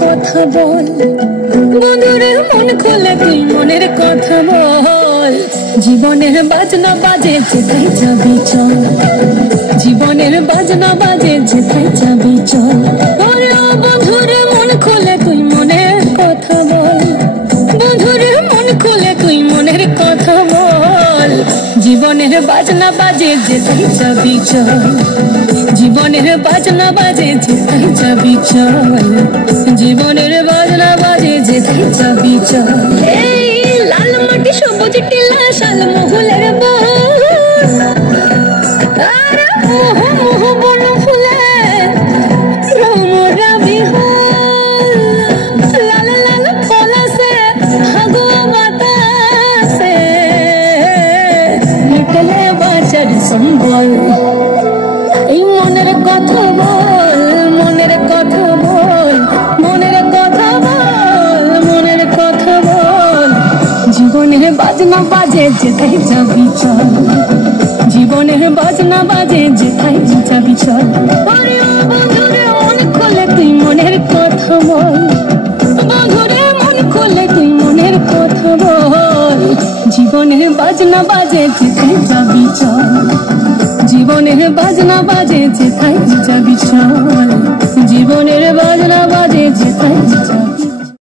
কথা বল বন্ধুরে, মন খুলে তুই মনের কথা বল। জীবনের বাজনা বাজে যেথায় যাবি চল, জীবনের বাজনা বাজে যেথায় যাবি চল। ওরে ও বন্ধুরে, মন খুলে তুই মনের কথা বল, বন্ধুরে মন খুলে তুই মনের কথা বল। জীবনের বাজনা বাজে যেথায় যাবি চল, জীবনের বাজনা বাজে যেথায় যাবি চল, জীবনের বাজনা বাজে যেথায় যাবি চল। এই লাল মাটি সবুজ টিলা শাল মহুলের বন, আর মোহ মোহ বন ফুলে ভ্রমরা বিহল। লাল লাল পলাশে ফাগুয়া বাতাসে নিকলে বাঁচার সম্বল। এই মনের কথা বল, মনের কথা বল, মনের কথা বল, মনের কথা বল। জীবনের বাজনা বাজে যেথায় যাবি চল, জীবনের বাজনা বাজে যেথায় যাবি চল। ওরে ও বন্ধুরে, মন খুলে তুই মনের কথা বল, বন্ধুরে মন খুলে তুই মনের কথা বল। জীবনের বাজনা বাজে যেথায় যাবি চল, জীবনের বাজনা বাজে যেথায় যাবি চল।